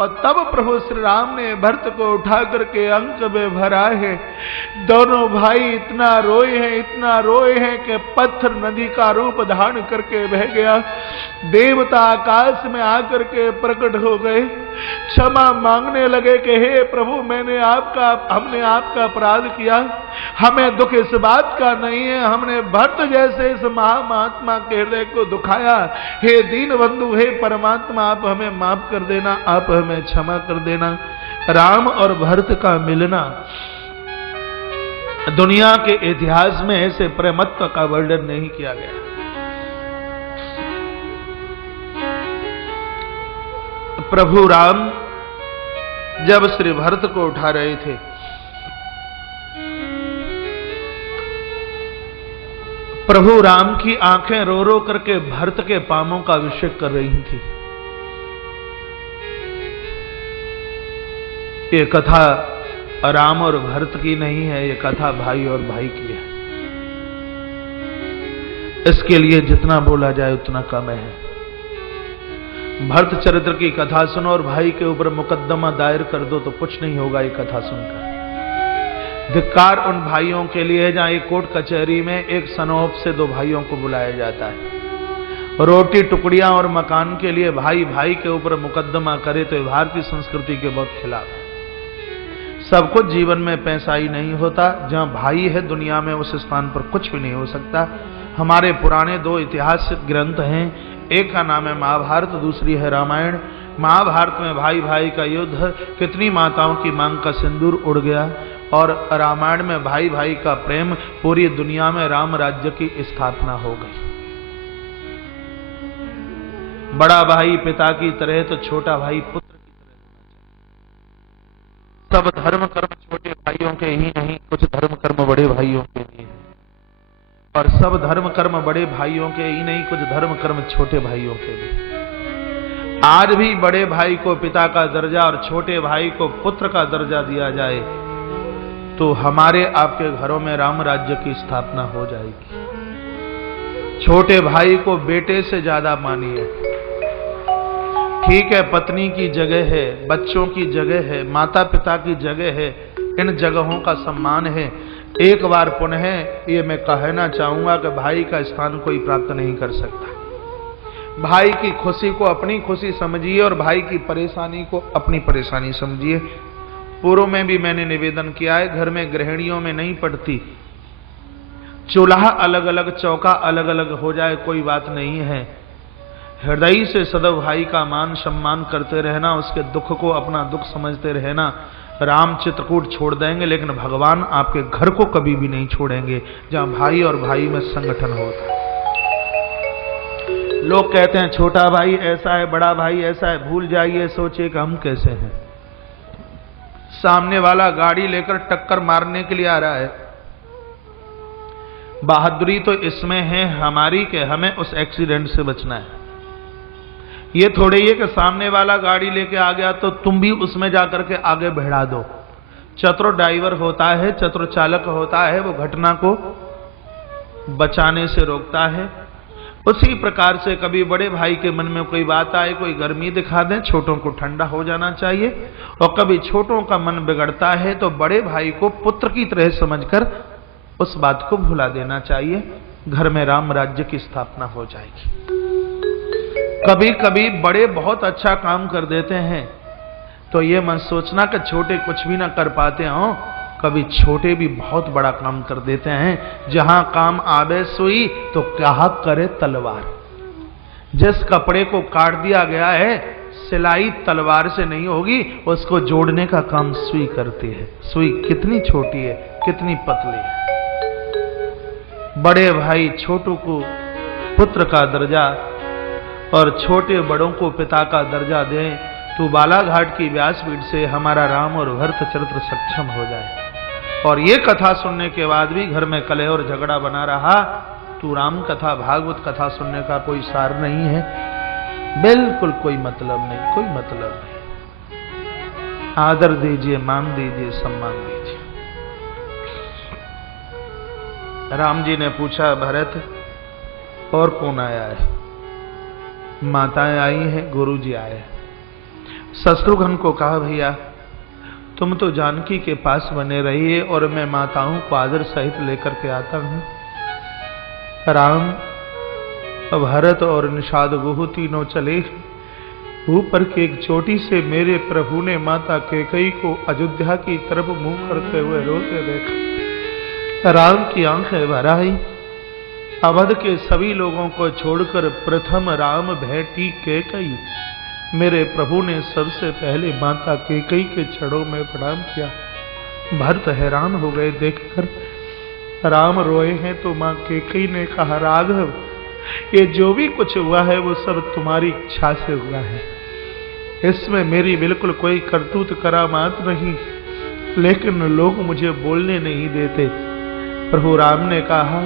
और तब प्रभु श्री राम ने भरत को उठा करके अंक में भरा है। दोनों भाई इतना रोए हैं कि पत्थर नदी का रूप धारण करके बह गया। देवता आकाश में आकर के प्रकट हो गए, क्षमा मांगने लगे कि हे प्रभु, हमने आपका अपराध किया, हमें दुख इस बात का नहीं है, हमने भरत जैसे इस महात्मा के हृदय को दुखाया। हे दीन बंधु, हे परमात्मा, आप हमें माफ कर देना, आप हमें क्षमा कर देना। राम और भरत का मिलना दुनिया के इतिहास में ऐसे प्रेमत्व का वर्णन नहीं किया गया। प्रभु राम जब श्री भरत को उठा रहे थे, प्रभु राम की आंखें रो रो करके भरत के पांवों का अभिषेक कर रही थी। ये कथा राम और भरत की नहीं है, ये कथा भाई और भाई की है। इसके लिए जितना बोला जाए उतना कम है। भरत चरित्र की कथा सुनो और भाई के ऊपर मुकदमा दायर कर दो तो कुछ नहीं होगा ये कथा सुनकर। धिक्कार उन भाइयों के लिए जहां एक कोर्ट कचहरी में एक सनोफ से दो भाइयों को बुलाया जाता है। रोटी टुकड़ियां और मकान के लिए भाई भाई के ऊपर मुकदमा करे तो भारतीय संस्कृति के बहुत खिलाफ है। सब कुछ जीवन में पैसा ही नहीं होता। जहां भाई है दुनिया में उस स्थान पर कुछ भी नहीं हो सकता। हमारे पुराने दो ऐतिहासिक ग्रंथ हैं, एक का नाम है महाभारत, दूसरी है रामायण। महाभारत में भाई भाई का युद्ध, कितनी माताओं की मांग का सिंदूर उड़ गया, और रामायण में भाई भाई का प्रेम, पूरी दुनिया में राम राज्य की स्थापना हो गई। बड़ा भाई पिता की तरह तो छोटा भाई पुत्र की तरह होना चाहिए। सब धर्म कर्म छोटे भाइयों के ही नहीं, कुछ धर्म कर्म बड़े भाइयों के लिए, और सब धर्म कर्म बड़े भाइयों के ही नहीं, कुछ धर्म कर्म छोटे भाइयों के भी। आज भी बड़े भाई को पिता का दर्जा और छोटे भाई को पुत्र का दर्जा दिया जाए तो हमारे आपके घरों में राम राज्य की स्थापना हो जाएगी। छोटे भाई को बेटे से ज्यादा मानिए। ठीक है, पत्नी की जगह है, बच्चों की जगह है, माता पिता की जगह है, इन जगहों का सम्मान है। एक बार पुनः ये मैं कहना चाहूंगा कि भाई का स्थान कोई प्राप्त नहीं कर सकता। भाई की खुशी को अपनी खुशी समझिए और भाई की परेशानी को अपनी परेशानी समझिए। पूर्व में भी मैंने निवेदन किया है, घर में गृहिणियों में नहीं पड़ती। चूल्हा अलग अलग, चौका अलग अलग हो जाए कोई बात नहीं है। हृदय से सदैव भाई का मान सम्मान करते रहना, उसके दुख को अपना दुख समझते रहना। राम चित्रकूट छोड़ देंगे लेकिन भगवान आपके घर को कभी भी नहीं छोड़ेंगे जहां भाई और भाई में संगठन होता है। लोग कहते हैं छोटा भाई ऐसा है, बड़ा भाई ऐसा है। भूल जाइए, सोचिए कि हम कैसे हैं। सामने वाला गाड़ी लेकर टक्कर मारने के लिए आ रहा है। बहादुरी तो इसमें है हमारी कि हमें उस एक्सीडेंट से बचना है। ये थोड़े ही है कि सामने वाला गाड़ी लेके आ गया तो तुम भी उसमें जाकर के आगे बढ़ा दो। चतुर ड्राइवर होता है, चतुर चालक होता है, वो घटना को बचाने से रोकता है। उसी प्रकार से कभी बड़े भाई के मन में कोई बात आए, कोई गर्मी दिखा दें, छोटों को ठंडा हो जाना चाहिए। और कभी छोटों का मन बिगड़ता है तो बड़े भाई को पुत्र की तरह समझकर उस बात को भुला देना चाहिए। घर में राम राज्य की स्थापना हो जाएगी। कभी कभी बड़े बहुत अच्छा काम कर देते हैं तो ये मत सोचना कि छोटे कुछ भी ना कर पाते हों। कभी छोटे भी बहुत बड़ा काम कर देते हैं। जहां काम आवे सुई तो क्या करे तलवार। जिस कपड़े को काट दिया गया है, सिलाई तलवार से नहीं होगी, उसको जोड़ने का काम सुई करती है। सुई कितनी छोटी है, कितनी पतली है। बड़े भाई छोटों को पुत्र का दर्जा और छोटे बड़ों को पिता का दर्जा दें तो बालाघाट की व्यासपीठ से हमारा राम और भरत चरित्र सक्षम हो जाए। और ये कथा सुनने के बाद भी घर में कलह और झगड़ा बना रहा तो राम कथा भागवत कथा सुनने का कोई सार नहीं है। बिल्कुल कोई मतलब नहीं, कोई मतलब नहीं। आदर दीजिए, मान दीजिए, सम्मान दीजिए। राम जी ने पूछा, भरत और कौन आया है? माताएं आई हैं, गुरु जी आए हैं। शत्रुघ्न को कहा, भैया तुम तो जानकी के पास बने रहिए और मैं माताओं को आदर सहित लेकर के आता हूं। राम, भरत और निषाद गुह तीनों चले। ऊपर की एक चोटी से मेरे प्रभु ने माता कैकेयी को अयोध्या की तरफ मुंह करते हुए रोते देखा। राम की आंखें भर आई। अवध के सभी लोगों को छोड़कर प्रथम राम भेटी कैकेयी। मेरे प्रभु ने सबसे पहले माता कैकेयी के चरणों में प्रणाम किया। भरत हैरान हो गए देखकर। राम रोए हैं तो मां कैकेयी ने कहा, राघव, ये जो भी कुछ हुआ है वो सब तुम्हारी इच्छा से हुआ है। इसमें मेरी बिल्कुल कोई करतूत करामात नहीं, लेकिन लोग मुझे बोलने नहीं देते। प्रभु राम ने कहा,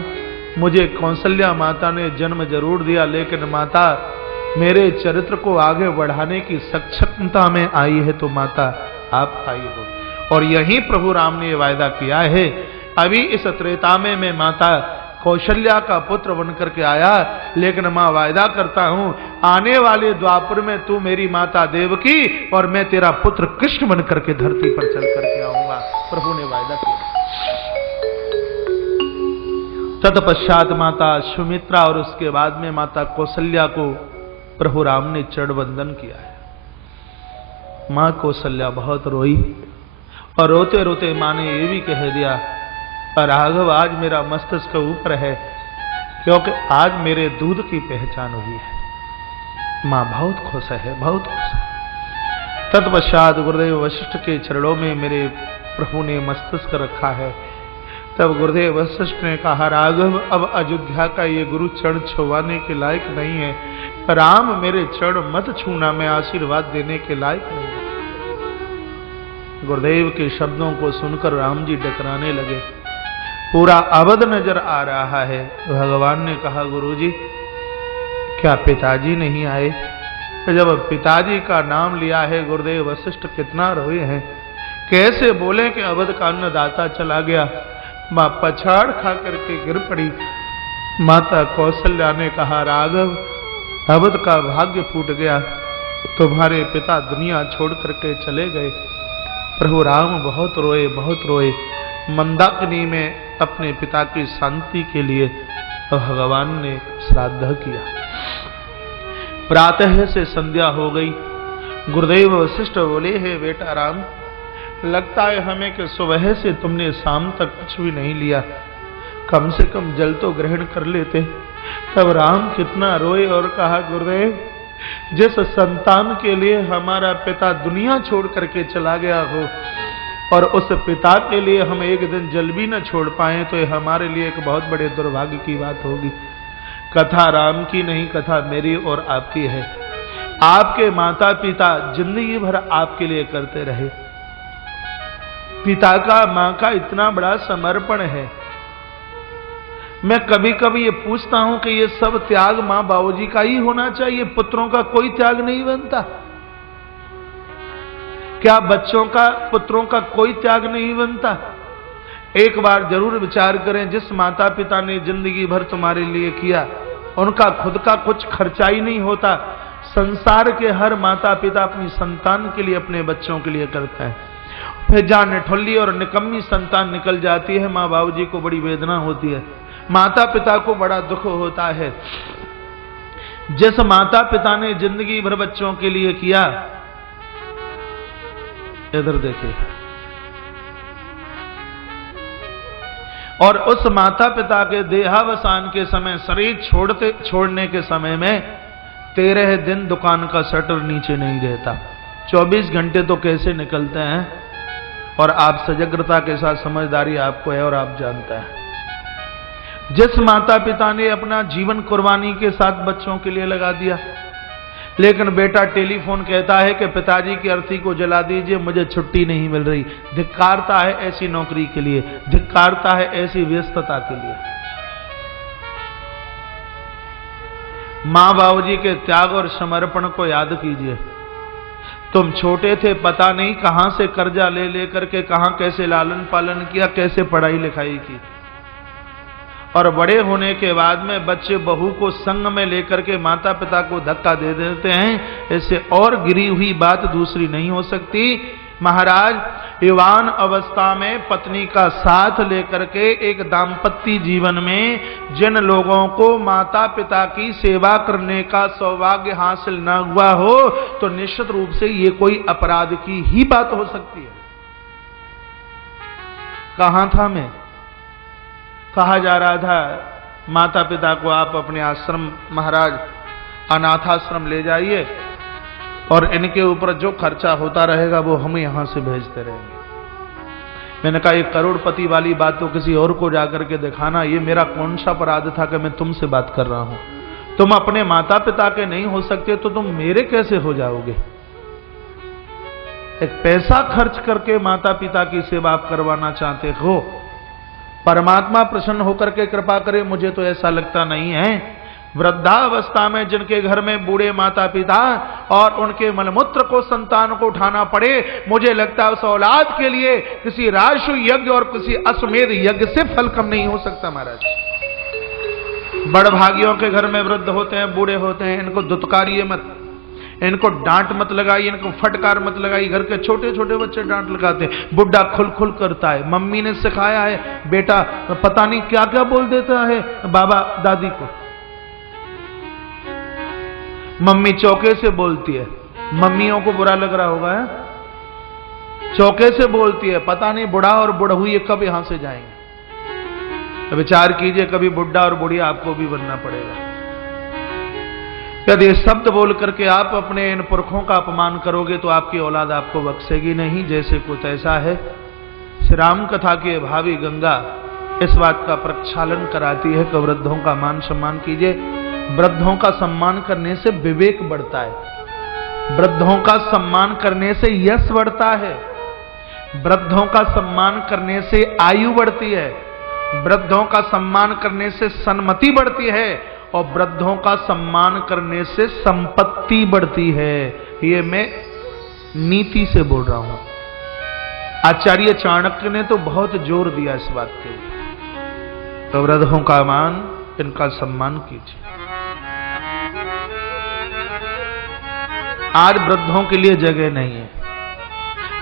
मुझे कौशल्या माता ने जन्म जरूर दिया, लेकिन माता मेरे चरित्र को आगे बढ़ाने की सक्षमता में आई है तो माता आप आई हो। और यही प्रभु राम ने वायदा किया है, अभी इस त्रेता में मैं माता कौशल्या का पुत्र बनकर के आया, लेकिन मां वायदा करता हूं आने वाले द्वापर में तू मेरी माता देवकी और मैं तेरा पुत्र कृष्ण बनकर के धरती पर चल करके आऊंगा। प्रभु ने वायदा किया। तत्पश्चात माता सुमित्रा और उसके बाद में माता कौशल्या को प्रभु राम ने चरण वंदन किया है। मां कौशल्या बहुत रोई और रोते रोते मां ने ये भी कह दिया, राघव, आज मेरा मस्तिष्क ऊपर है क्योंकि आज मेरे दूध की पहचान हुई है। मां बहुत खुश है, बहुत खुश है। तत्पश्चात गुरुदेव वशिष्ठ के चरणों में मेरे प्रभु ने मस्तिष्क रखा है। तब गुरुदेव वशिष्ठ ने कहा, राघव, अब अयोध्या का ये गुरु चरण छुवाने के लायक नहीं है। राम, मेरे चरण मत छूना, मैं आशीर्वाद देने के लायक नहीं हूं। गुरुदेव के शब्दों को सुनकर राम जी डकराने लगे। पूरा अवध नजर आ रहा है। भगवान ने कहा, गुरुजी, क्या पिताजी नहीं आए? जब पिताजी का नाम लिया है गुरुदेव वशिष्ठ कितना रोए हैं। कैसे बोले कि अवध का अन्नदाता चला गया। मां पछाड़ खा करके गिर पड़ी। माता कौशल्या ने कहा, राघव, अवध का भाग्य फूट गया, तुम्हारे पिता दुनिया छोड़ करके चले गए। प्रभु राम बहुत रोए, बहुत रोए। मंदाकिनी में अपने पिता की शांति के लिए भगवान ने श्राद्ध किया। प्रातः से संध्या हो गई। गुरुदेव वशिष्ठ बोले, हे बेटा राम, लगता है हमें कि सुबह से तुमने शाम तक कुछ भी नहीं लिया, कम से कम जल तो ग्रहण कर लेते। तब राम कितना रोए और कहा, गुरुदेव, जिस संतान के लिए हमारा पिता दुनिया छोड़ करके चला गया हो और उस पिता के लिए हम एक दिन जल भी न छोड़ पाए तो यह हमारे लिए एक बहुत बड़े दुर्भाग्य की बात होगी। कथा राम की नहीं, कथा मेरी और आपकी है। आपके माता पिता जिंदगी भर आपके लिए करते रहे। पिता का, मां का इतना बड़ा समर्पण है। मैं कभी कभी ये पूछता हूं कि ये सब त्याग मां बाबूजी का ही होना चाहिए, पुत्रों का कोई त्याग नहीं बनता क्या? बच्चों का, पुत्रों का कोई त्याग नहीं बनता? एक बार जरूर विचार करें, जिस माता पिता ने जिंदगी भर तुम्हारे लिए किया, उनका खुद का कुछ खर्चा ही नहीं होता। संसार के हर माता पिता अपनी संतान के लिए, अपने बच्चों के लिए करता है। फिर जहां निठल्ली और निकम्मी संतान निकल जाती है, माँ बाबूजी को बड़ी वेदना होती है, माता पिता को बड़ा दुख होता है। जिस माता पिता ने जिंदगी भर बच्चों के लिए किया, इधर देखिए, और उस माता पिता के देहावसान के समय, शरीर छोड़ने के समय में 13 दिन दुकान का शटर नीचे नहीं रहता। 24 घंटे तो कैसे निकलते हैं। और आप सजगता के साथ, समझदारी आपको है और आप जानते हैं। जिस माता पिता ने अपना जीवन कुर्बानी के साथ बच्चों के लिए लगा दिया, लेकिन बेटा टेलीफोन कहता है कि पिताजी की अर्थी को जला दीजिए, मुझे छुट्टी नहीं मिल रही। धिक्कारता है ऐसी नौकरी के लिए, धिक्कारता है ऐसी व्यस्तता के लिए। मां बाबूजी के त्याग और समर्पण को याद कीजिए। तुम छोटे थे, पता नहीं कहां से कर्जा ले लेकर के कहां कैसे लालन पालन किया, कैसे पढ़ाई लिखाई की। और बड़े होने के बाद में बच्चे बहू को संग में लेकर के माता पिता को धक्का दे देते हैं। इससे और गिरी हुई बात दूसरी नहीं हो सकती। महाराज, युवान अवस्था में पत्नी का साथ लेकर के एक दाम्पत्य जीवन में जिन लोगों को माता पिता की सेवा करने का सौभाग्य हासिल न हुआ हो, तो निश्चित रूप से ये कोई अपराध की ही बात हो सकती है। कहां था मैं? कहा जा रहा था माता पिता को आप अपने आश्रम, महाराज अनाथाश्रम ले जाइए और इनके ऊपर जो खर्चा होता रहेगा वो हम यहां से भेजते रहेंगे। मैंने कहा, ये करोड़पति वाली बात तो किसी और को जाकर के दिखाना, ये मेरा कौन सा अपराध था कि मैं तुमसे बात कर रहा हूं? तुम अपने माता पिता के नहीं हो सकते तो तुम मेरे कैसे हो जाओगे? एक पैसा खर्च करके माता पिता की सेवा आप करवाना चाहते हो, परमात्मा प्रसन्न होकर के कृपा करे, मुझे तो ऐसा लगता नहीं है। वृद्धावस्था में जिनके घर में बूढ़े माता पिता और उनके मलमूत्र को संतान को उठाना पड़े, मुझे लगता है उस औलाद के लिए किसी राजसु यज्ञ और किसी अश्वमेध यज्ञ से फल कम नहीं हो सकता। महाराज, बड़भागियों के घर में वृद्ध होते हैं, बूढ़े होते हैं, इनको दुत्कारिए मत, इनको डांट मत लगाइए, इनको फटकार मत लगाइए। घर के छोटे छोटे बच्चे डांट लगाते हैं, बुढ़ा खुल खुल करता है। मम्मी ने सिखाया है, बेटा पता नहीं क्या क्या बोल देता है बाबा दादी को। मम्मी चौके से बोलती है, मम्मियों को बुरा लग रहा होगा है? चौके से बोलती है, पता नहीं बुढ़ा और बुढ़हुई कब यहां से जाएंगे। विचार कीजिए, कभी बुढ़ा और बुढ़िया आपको भी बनना पड़ेगा। यदि शब्द बोल करके आप अपने इन पुरखों का अपमान करोगे तो आपकी औलाद आपको बख्शेगी नहीं। जैसे कुछ ऐसा है, श्री राम कथा की भावी गंगा इस बात का प्रक्षालन कराती है कि वृद्धों का मान सम्मान कीजिए। वृद्धों का सम्मान करने से विवेक बढ़ता है, वृद्धों का सम्मान करने से यश बढ़ता है, वृद्धों का सम्मान करने से आयु बढ़ती है, वृद्धों का सम्मान करने से सन्मति बढ़ती है और वृद्धों का सम्मान करने से संपत्ति बढ़ती है। ये मैं नीति से बोल रहा हूं। आचार्य चाणक्य ने तो बहुत जोर दिया इस बात के ऊपर। तो वृद्धों का मान, इनका सम्मान कीजिए। आज वृद्धों के लिए जगह नहीं है।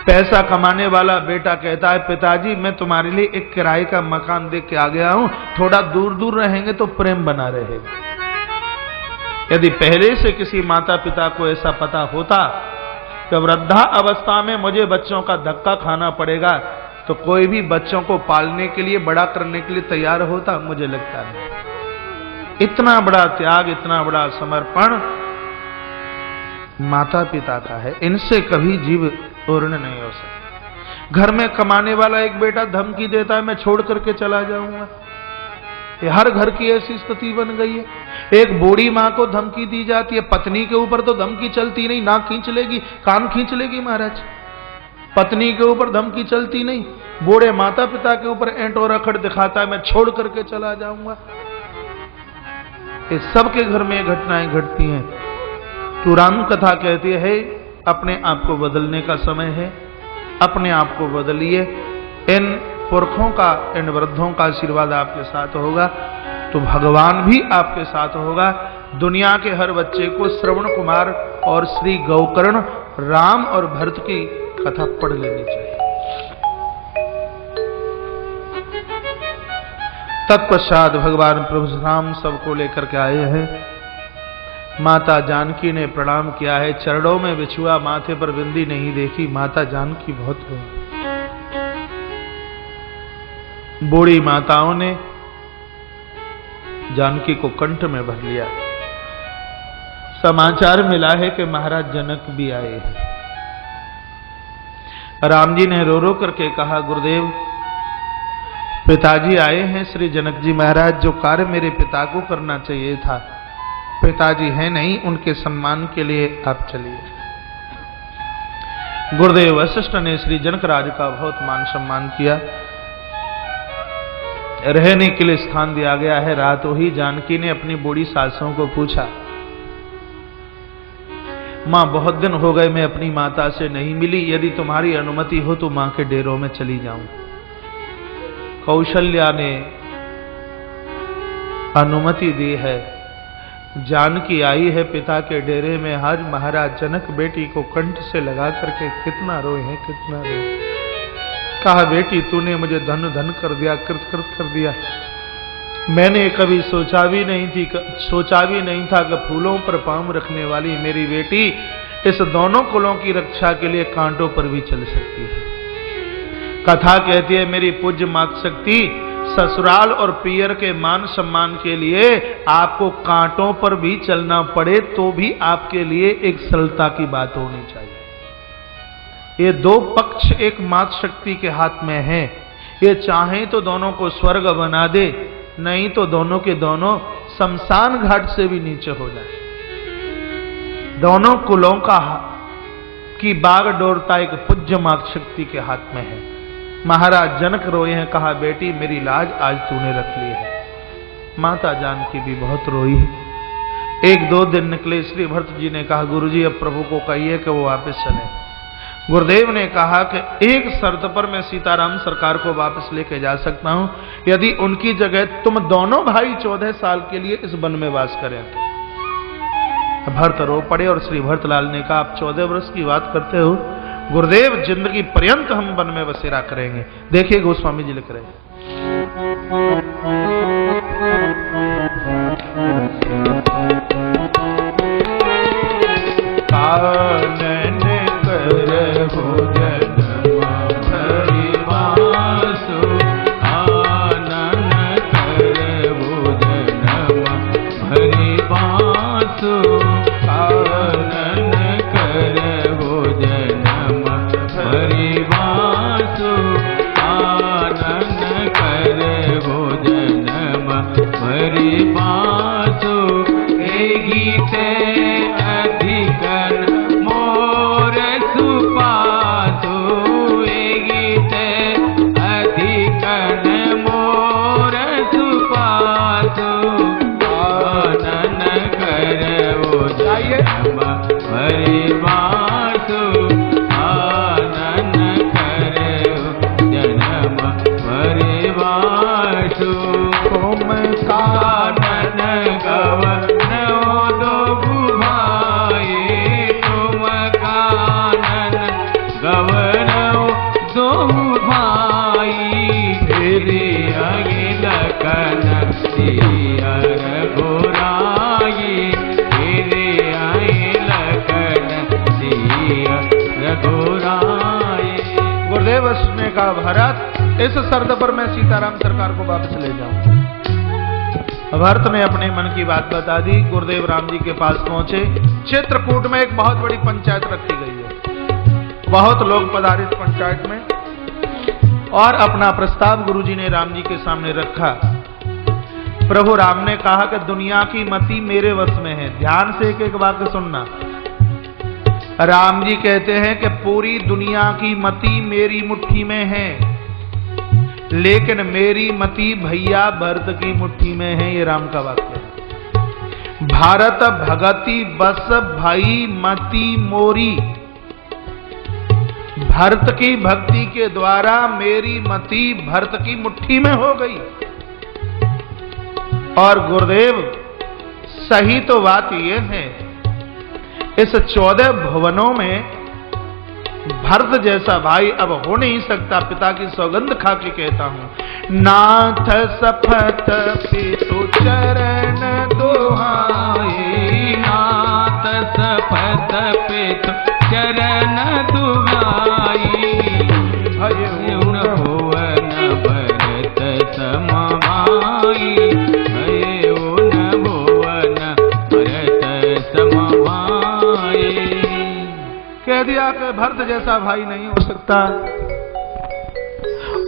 पैसा कमाने वाला बेटा कहता है, पिताजी मैं तुम्हारे लिए एक किराए का मकान देख के आ गया हूं, थोड़ा दूर दूर रहेंगे तो प्रेम बना रहेगा। यदि पहले से किसी माता पिता को ऐसा पता होता कि वृद्धा अवस्था में मुझे बच्चों का धक्का खाना पड़ेगा, तो कोई भी बच्चों को पालने के लिए, बड़ा करने के लिए तैयार होता? मुझे लगता नहीं। इतना बड़ा त्याग, इतना बड़ा समर्पण माता पिता का है, इनसे कभी जीव पूर्ण नहीं हो सकता। घर में कमाने वाला एक बेटा धमकी देता है, मैं छोड़ करके चला जाऊंगा। ये हर घर की ऐसी स्थिति बन गई है। एक बूढ़ी मां को धमकी दी जाती है, पत्नी के ऊपर तो धमकी चलती नहीं, नाक खींच लेगी, कान खींच लेगी महाराज। पत्नी के ऊपर धमकी चलती नहीं, बूढ़े माता पिता के ऊपर एंट और अखड़ दिखाता है, मैं छोड़ करके चला जाऊंगा। ये सबके घर में घटनाएं घटती हैं। तो राम कथा कहती है, अपने आप को बदलने का समय है, अपने आप को बदलिए। इन पुरखों का, इन वृद्धों का आशीर्वाद आपके साथ होगा तो भगवान भी आपके साथ होगा। दुनिया के हर बच्चे को श्रवण कुमार और श्री गौकर्ण, राम और भरत की कथा पढ़ लेनी चाहिए। तत्पश्चात भगवान प्रभु राम सबको लेकर के आए हैं। माता जानकी ने प्रणाम किया है, चरणों में बिछुआ, माथे पर बिंदी नहीं देखी। माता जानकी बहुत रोई। बूढ़ी माताओं ने जानकी को कंठ में भर लिया। समाचार मिला है कि महाराज जनक भी आए हैं। राम जी ने रो रो करके कहा, गुरुदेव पिताजी आए हैं। श्री जनक जी महाराज, जो कार्य मेरे पिता को करना चाहिए था, पिताजी हैं नहीं, उनके सम्मान के लिए आप चलिए। गुरुदेव वशिष्ठ ने श्री जनक राज का बहुत मान सम्मान किया। रहने के लिए स्थान दिया गया है। रात ही जानकी ने अपनी बूढ़ी सासों को पूछा, मां बहुत दिन हो गए मैं अपनी माता से नहीं मिली, यदि तुम्हारी अनुमति हो तो मां के डेरों में चली जाऊं। कौशल्या ने अनुमति दी है। जानकी आई है पिता के डेरे में, आज महाराज जनक बेटी को कंठ से लगा करके कितना रोए हैं, कितना रोए। कहा बेटी तूने मुझे धन धन कर दिया, कृत कृत कर दिया। मैंने कभी सोचा भी नहीं था कि फूलों पर पांव रखने वाली मेरी बेटी इस दोनों कुलों की रक्षा के लिए कांटों पर भी चल सकती है। कथा कहती है मेरी पूज्य मातृशक्ति ससुराल और पियर के मान सम्मान के लिए आपको कांटों पर भी चलना पड़े तो भी आपके लिए एक सरलता की बात होनी चाहिए। ये दो पक्ष एक मातृशक्ति के हाथ में है। ये चाहे तो दोनों को स्वर्ग बना दे, नहीं तो दोनों के दोनों शमशान घाट से भी नीचे हो जाए। दोनों कुलों की बागडोरता एक पूज्य मातृशक्ति के हाथ में है। महाराज जनक रोए हैं, कहा बेटी मेरी लाज आज तूने रख ली है। माता जानकी भी बहुत रोई है। एक दो दिन निकले, श्री भरत जी ने कहा गुरुजी अब प्रभु को कहिए कि वो वापस चले। गुरुदेव ने कहा कि एक शर्त पर मैं सीताराम सरकार को वापस लेके जा सकता हूं, यदि उनकी जगह तुम दोनों भाई 14 साल के लिए इस वन में वास करें तो। भरत रो पड़े और श्री भरतलाल ने कहा आप 14 वर्ष की बात करते हो गुरुदेव, जिंदगी पर्यंत हम वन में बसेरा करेंगे। देखिए गोस्वामी जी लिख रहे हैं कानन करहु जन्म भरि वासु, कानन करहु जन्म भरि वासु, कानन करहु जन्म भरि वासु, कानन करहु जन्म भरि वासु। गीते अधिकन मोर सुपासु, गीते अधिकन मोर सुपासु, कानन करहु जन्म भरि वासु, कानन करहु जन्म भरि वासु। तुम कानन गवनौ दो भाई, तुम कानन गवनौ दो भाई, फिर अगिल कन सियर घोराई, फिर अगिल कन सियर घोराई। गुरुदेव ने कहा भरत इस शर्त पर मैं सीताराम सरकार को वापस ले जाऊं। भरत ने अपने मन की बात बता दी। गुरुदेव राम जी के पास पहुंचे। चित्रकूट में एक बहुत बड़ी पंचायत रखी गई है, बहुत लोग पधारित पंचायत में, और अपना प्रस्ताव गुरुजी ने राम जी के सामने रखा। प्रभु राम ने कहा कि दुनिया की मति मेरे वश में है। ध्यान से एक एक वाक्य सुनना। राम जी कहते हैं कि पूरी दुनिया की मति मेरी मुट्ठी में है, लेकिन मेरी मति भैया भरत की मुट्ठी में है। ये राम का वाक्य है। भारत भगति बस भाई मति मोरी, भरत की भक्ति के द्वारा मेरी मति भरत की मुट्ठी में हो गई। और गुरुदेव सही तो बात यह है, इस 14 भुवनों में भरत जैसा भाई अब हो नहीं सकता। पिता की सौगंध खा के कहता हूं, नाथ सपथ पितु चरण दुहाई, नाथ सपथ पितु चरण दुहाई, भयुन भुवन भरत सम भाई, भयुन भुवन भरत सम भाई। कह दिया कि भरत जैसा भाई नहीं हो सकता,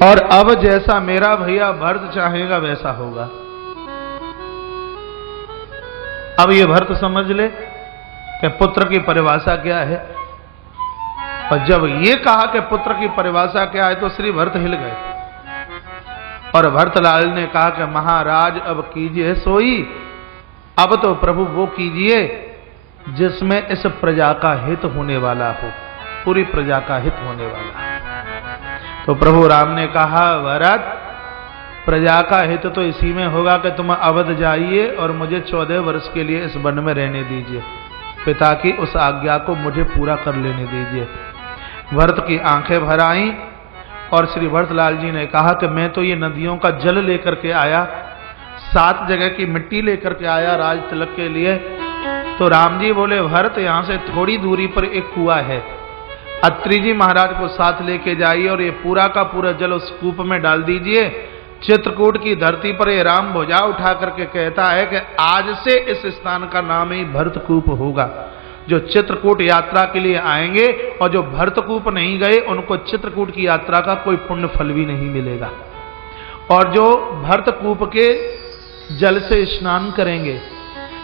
और अब जैसा मेरा भैया भरत चाहेगा वैसा होगा। अब ये भरत समझ ले कि पुत्र की परिभाषा क्या है। और जब ये कहा कि पुत्र की परिभाषा क्या है तो श्री भरत हिल गए। और भरतलाल ने कहा कि महाराज अब कीजिए सोई, अब तो प्रभु वो कीजिए जिसमें इस प्रजा का हित होने वाला हो, पूरी प्रजा का हित होने वाला है। तो प्रभु राम ने कहा भरत प्रजा का हित तो इसी में होगा कि तुम अवध जाइए और मुझे 14 वर्ष के लिए इस वन में रहने दीजिए। पिता की उस आज्ञा को मुझे पूरा कर लेने दीजिए। भरत की आंखें भर आईं और श्री भरतलाल जी ने कहा कि मैं तो ये नदियों का जल लेकर के आया, 7 जगह की मिट्टी लेकर के आया राज तिलक के लिए। तो राम जी बोले, भरत यहाँ से थोड़ी दूरी पर एक कुआं है, अत्रि जी महाराज को साथ लेके जाइए और ये पूरा का पूरा जल उस कूप में डाल दीजिए। चित्रकूट की धरती पर ये राम भुजा उठा करके कहता है कि आज से इस स्थान का नाम ही भरतकूप होगा। जो चित्रकूट यात्रा के लिए आएंगे और जो भरतकूप नहीं गए उनको चित्रकूट की यात्रा का कोई पुण्य फल भी नहीं मिलेगा। और जो भरतकूप के जल से स्नान करेंगे,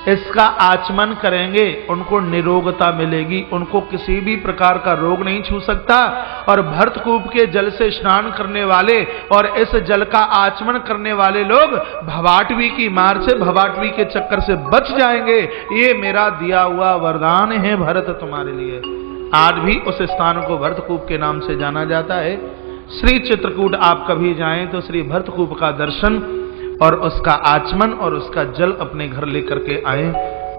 इसका आचमन करेंगे, उनको निरोगता मिलेगी, उनको किसी भी प्रकार का रोग नहीं छू सकता। और भरतकूप के जल से स्नान करने वाले और इस जल का आचमन करने वाले लोग भवाटवी की मार से, भवाटवी के चक्कर से बच जाएंगे। ये मेरा दिया हुआ वरदान है भरत तुम्हारे लिए। आज भी उस स्थान को भरतकूप के नाम से जाना जाता है। श्री चित्रकूट आप कभी जाएं तो श्री भरतकूप का दर्शन और उसका आचमन और उसका जल अपने घर लेकर के आए।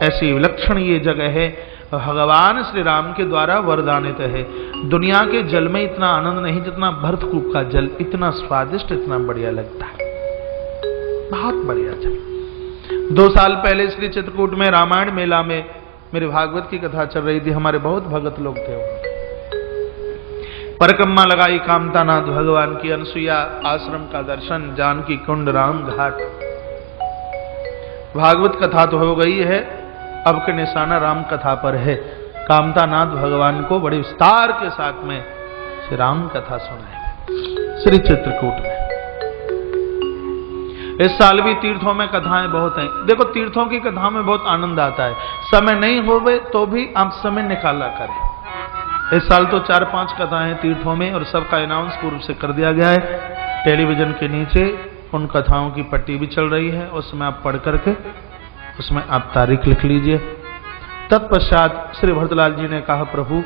ऐसी विलक्षण ये जगह है, भगवान श्री राम के द्वारा वरदानित है। दुनिया के जल में इतना आनंद नहीं जितना भरतकूप का जल, इतना स्वादिष्ट, इतना बढ़िया लगता है, बहुत बढ़िया जल। 2 साल पहले श्री चित्रकूट में रामायण मेला में मेरे भागवत की कथा चल रही थी। हमारे बहुत भगत लोग थे, परिक्रमा लगाई कामतानाथ भगवान की, अनसुईया आश्रम का दर्शन, जानकी कुंड, राम घाट। भागवत कथा तो हो गई है, अब के निशाना राम कथा पर है। कामतानाथ भगवान को बड़े विस्तार के साथ में श्री राम कथा सुनाए श्री चित्रकूट में। इस साल भी तीर्थों में कथाएं बहुत हैं। देखो, तीर्थों की कथा में बहुत आनंद आता है। समय नहीं होवे तो भी आप समय निकाला करें। इस साल तो 4-5 कथाएं तीर्थों में और सबका अनाउंस पूर्व से कर दिया गया है। टेलीविजन के नीचे उन कथाओं की पट्टी भी चल रही है, उसमें आप पढ़ करके उसमें आप तारीख लिख लीजिए। तत्पश्चात श्री भरतलाल जी ने कहा, प्रभु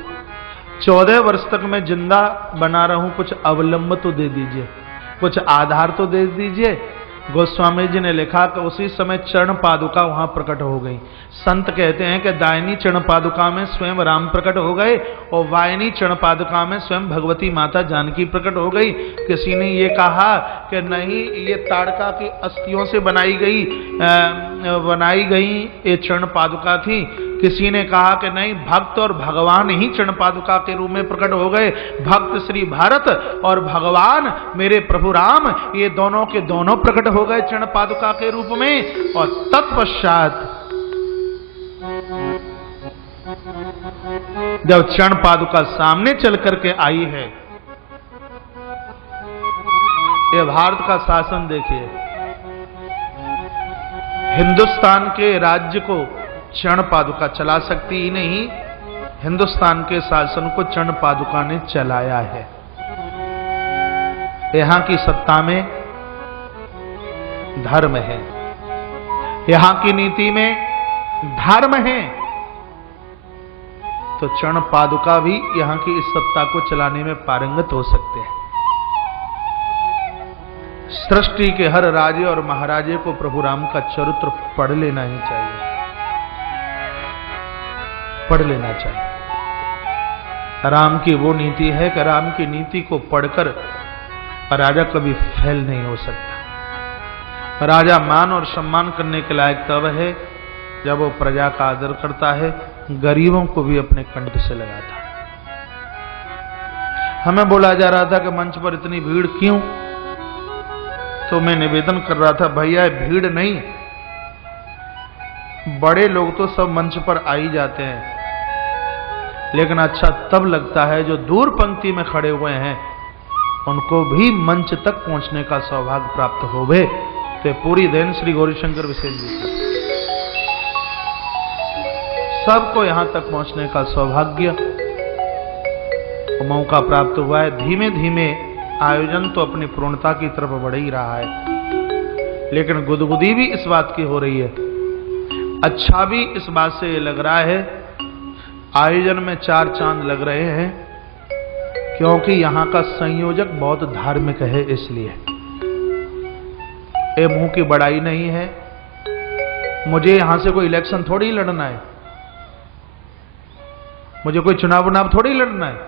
14 वर्ष तक मैं जिंदा बना रहूं, कुछ अवलंब तो दे दीजिए, कुछ आधार तो दे दीजिए। गोस्वामी जी ने लिखा कि उसी समय चरण पादुका वहां प्रकट हो गई। संत कहते हैं कि दाहिनी चरण पादुका में स्वयं राम प्रकट हो गए और वाहिनी चरण पादुका में स्वयं भगवती माता जानकी प्रकट हो गई। किसी ने ये कहा कि नहीं, ये ताड़का की अस्थियों से बनाई गई ये चरण पादुका थी। किसी ने कहा कि नहीं, भक्त और भगवान ही चरण पादुका के रूप में प्रकट हो गए। भक्त श्री भारत और भगवान मेरे प्रभु राम, ये दोनों के दोनों प्रकट हो गए चरण पादुका के रूप में। और तत्पश्चात जब चरण पादुका सामने चल करके आई है, ये भारत का शासन देखिए, हिंदुस्तान के राज्य को चरण पादुका चला सकती ही नहीं, हिंदुस्तान के शासन को चरण पादुका ने चलाया है। यहां की सत्ता में धर्म है, यहां की नीति में धर्म है, तो चरण पादुका भी यहां की इस सत्ता को चलाने में पारंगत हो सकते हैं। सृष्टि के हर राजे और महाराजे को प्रभु राम का चरित्र पढ़ लेना ही चाहिए, पढ़ लेना चाहिए। राम की वो नीति है कि राम की नीति को पढ़कर राजा कभी फेल नहीं हो सकता। राजा मान और सम्मान करने के लायक तब है जब वो प्रजा का आदर करता है, गरीबों को भी अपने कंठ से लगाता है। हमें बोला जा रहा था कि मंच पर इतनी भीड़ क्यों, तो मैं निवेदन कर रहा था, भैया भीड़ नहीं, बड़े लोग तो सब मंच पर आ ही जाते हैं, लेकिन अच्छा तब लगता है जो दूर पंक्ति में खड़े हुए हैं उनको भी मंच तक पहुंचने का सौभाग्य प्राप्त होवे। तो पूरी देन श्री गौरीशंकर विशेष जी की, सबको यहां तक पहुंचने का सौभाग्य मौका प्राप्त हुआ है। धीमे धीमे आयोजन तो अपनी पूर्णता की तरफ बढ़ ही रहा है, लेकिन गुदगुदी भी इस बात की हो रही है। अच्छा भी इस बात से ये लग रहा है, आयोजन में 4 चांद लग रहे हैं, क्योंकि यहां का संयोजक बहुत धार्मिक है। इसलिए ये मुंह की बड़ाई नहीं है, मुझे यहां से कोई इलेक्शन थोड़ी लड़ना है, मुझे कोई चुनाव थोड़ी लड़ना है,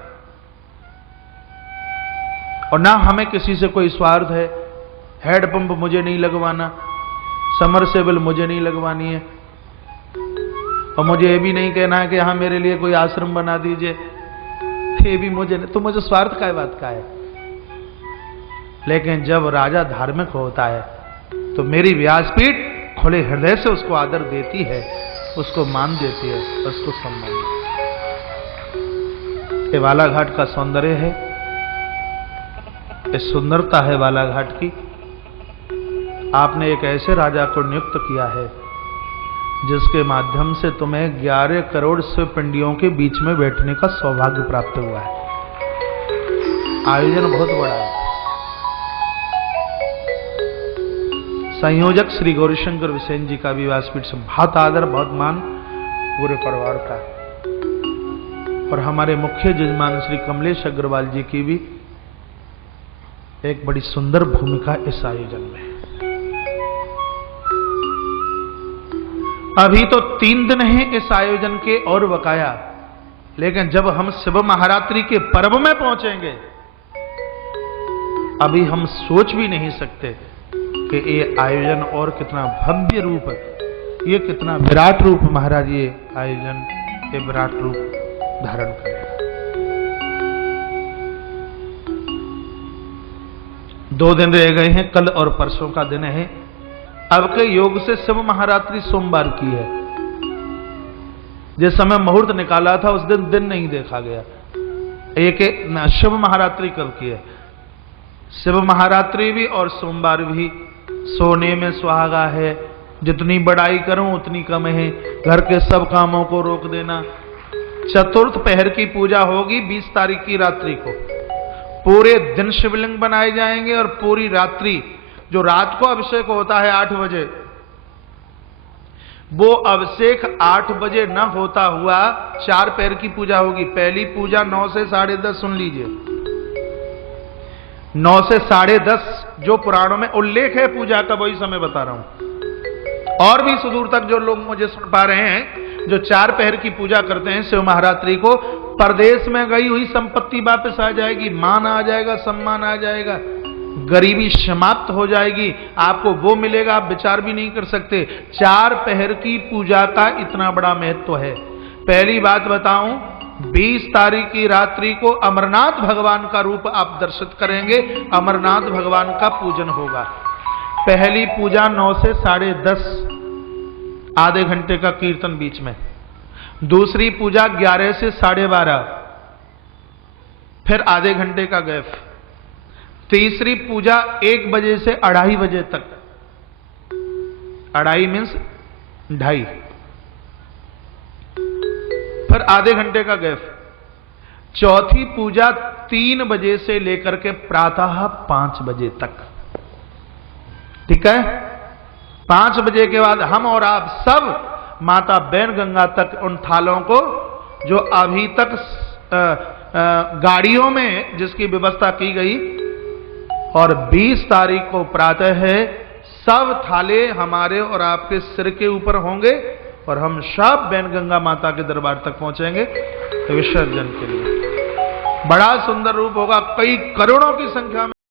और ना हमें किसी से कोई स्वार्थ है। हैंडपंप मुझे नहीं लगवाना, समरसेबल मुझे नहीं लगवानी है, और मुझे ये भी नहीं कहना है कि यहां मेरे लिए कोई आश्रम बना दीजिए, ये भी मुझे नहीं। तो मुझे स्वार्थ का बात का है। लेकिन जब राजा धार्मिक होता है तो मेरी व्यासपीठ खुले हृदय से उसको आदर देती है, उसको मान देती है, उसको सम्मान देती है। ये बालाघाट का सौंदर्य है, ये सुंदरता है बालाघाट की। आपने एक ऐसे राजा को नियुक्त किया है जिसके माध्यम से तुम्हें 11 करोड़ शिव पिंडियों के बीच में बैठने का सौभाग्य प्राप्त हुआ है। आयोजन बहुत बड़ा है। संयोजक श्री गौरीशंकर विसेन जी का भी व्यासपीठ से बहुत आदर, बहुत मान पूरे परिवार का, और हमारे मुख्य जजमान श्री कमलेश अग्रवाल जी की भी एक बड़ी सुंदर भूमिका इस आयोजन में। अभी तो 3 दिन हैं इस आयोजन के और बकाया, लेकिन जब हम शिव महारात्रि के पर्व में पहुंचेंगे, अभी हम सोच भी नहीं सकते कि ये आयोजन और कितना भव्य रूप है, ये कितना विराट रूप महाराज ये आयोजन ये विराट रूप धारण करेगा। 2 दिन रह गए हैं, कल और परसों का दिन है। अब के योग से शिव महारात्रि सोमवार की है। जिस समय मुहूर्त निकाला था उस दिन नहीं देखा गया। एक शिव महारात्रि कब की है? शिव महारात्रि भी और सोमवार भी। सोने में सुहागा है, जितनी बड़ाई करूं उतनी कम है। घर के सब कामों को रोक देना। चतुर्थ पहर की पूजा होगी 20 तारीख की रात्रि को। पूरे दिन शिवलिंग बनाए जाएंगे और पूरी रात्रि, जो रात को अभिषेक होता है 8 बजे, वो अभिषेक 8 बजे न होता हुआ 4 पहर की पूजा होगी। पहली पूजा 9 से 10:30, सुन लीजिए, 9 से 10:30 जो पुराणों में उल्लेख है पूजा का, वही समय बता रहा हूं। और भी सुदूर तक जो लोग मुझे सुन पा रहे हैं, जो 4 पहर की पूजा करते हैं शिव महारात्रि को, परदेश में गई हुई संपत्ति वापस आ जाएगी, मान आ जाएगा, सम्मान आ जाएगा, गरीबी समाप्त हो जाएगी, आपको वो मिलेगा आप विचार भी नहीं कर सकते। 4 पहर की पूजा का इतना बड़ा महत्व है। पहली बात बताऊं, 20 तारीख की रात्रि को अमरनाथ भगवान का रूप आप दर्शित करेंगे। अमरनाथ भगवान का पूजन होगा। पहली पूजा 9 से 10:30, आधे घंटे का कीर्तन बीच में। दूसरी पूजा 11 से 12:30, फिर आधे घंटे का गैप। तीसरी पूजा 1 बजे से 2:30 बजे तक। 2:30 मीन्स 2:30, फिर आधे घंटे का गैप। चौथी पूजा 3 बजे से लेकर के प्रातः 5 बजे तक। ठीक है? 5 बजे के बाद हम और आप सब माता बैन गंगा तक उन थालों को, जो अभी तक गाड़ियों में जिसकी व्यवस्था की गई, और 20 तारीख को प्रातः है, सब थाले हमारे और आपके सिर के ऊपर होंगे और हम सब बैन गंगा माता के दरबार तक पहुंचेंगे विसर्जन के लिए। बड़ा सुंदर रूप होगा, कई करोड़ों की संख्या में